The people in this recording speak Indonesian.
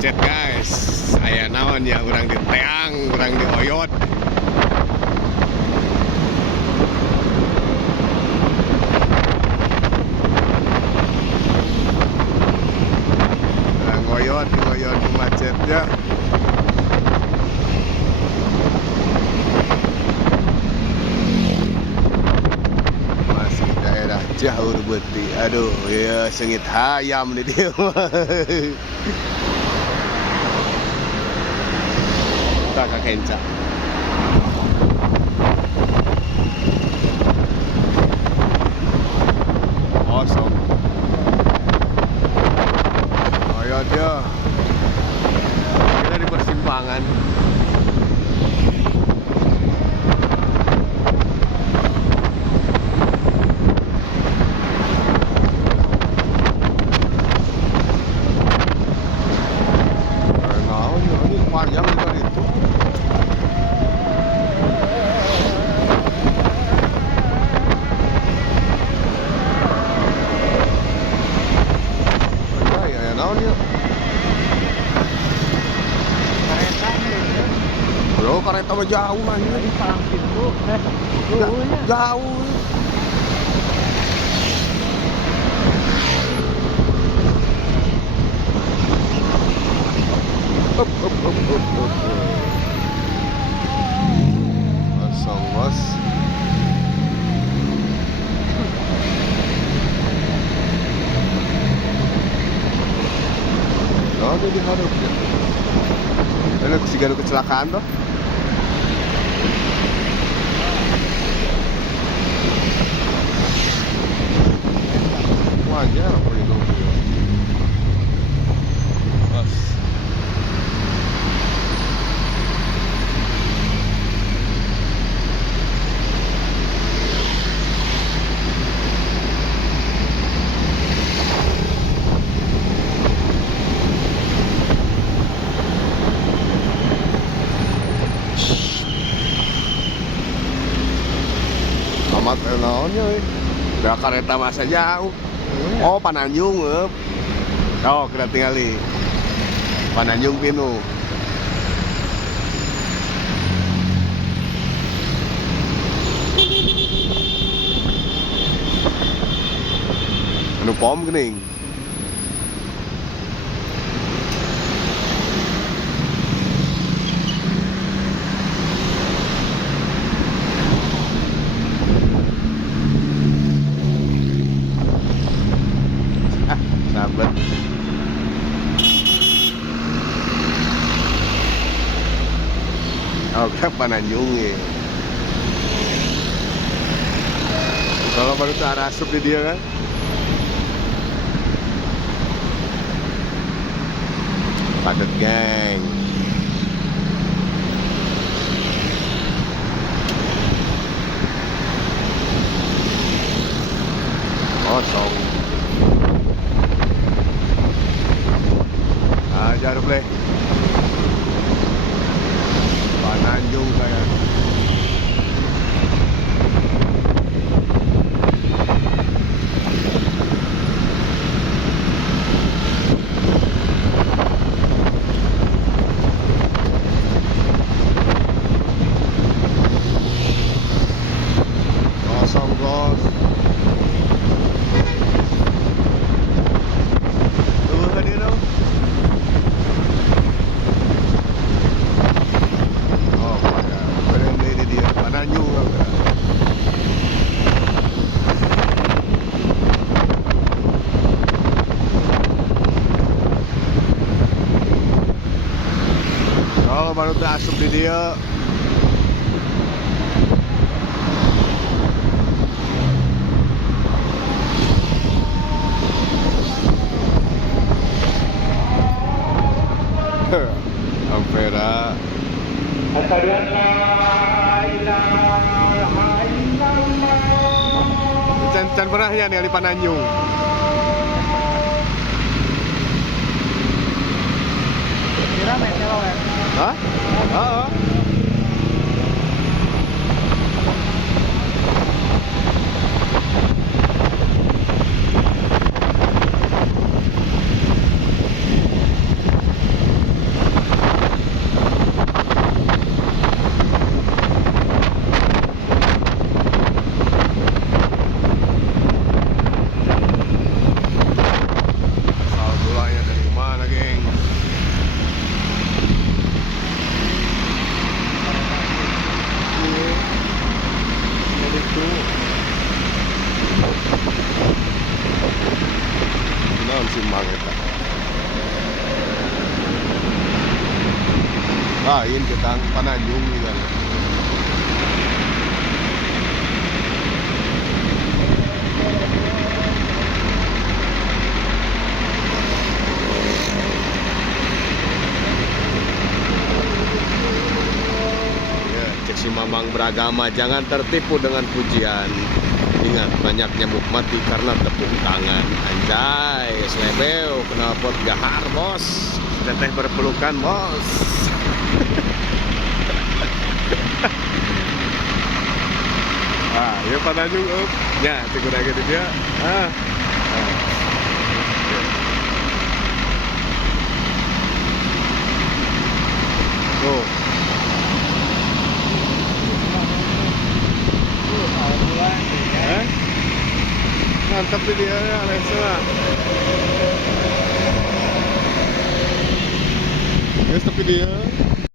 macet guys. Saya naon ya, urang di teang, urang di oyot. Ngoyot macetnya. Masih daerah Jahur Beti. Aduh ya, sengit hayam nih dia. Tak kekenca. Kosong. Ngoyot ya. Kita di persimpangan. Panjang lebar itu. Ya, naon ya? Bro, kereta mah jauh man. Di Palang Pintu. Jauh. Up. Kosong bos. Oh, ini diharap ya. Ada kesigaru kecelakaan tuh. Wajar apa itu? Bos. Amat naonnya udah kereta masa jauh. Oh, Pananjung oh, kita tinggali Pananjung Pinu. Anu pom gening. Sahabat. Oh, ke Pananjung ya. Kalau baru ke arah asup di dia kan. Padat geng. Kosong. Ajar play. Pananjung kayak. Kosong bos. Tuh tadi dong. Oh, baru asup di dia. Ampera. Asyhadu an la ilaha illallah. Can pernah ya nih di Pananjung. Kira meteo ya. Hah? Heeh. Lain kita Pananjung juga. Ya, cek si Mamang beragama, jangan tertipu dengan pujian. Ingat, banyak nyamuk mati karena tepuk tangan. Anjay, selebeo, knalpot gahar bos. Teteh berpelukan bos. Ah, ya Pananjung up. Ya, cukup gitu dia. Tuh. Mantap nih dia ya, Alexa. Guys, tapi dia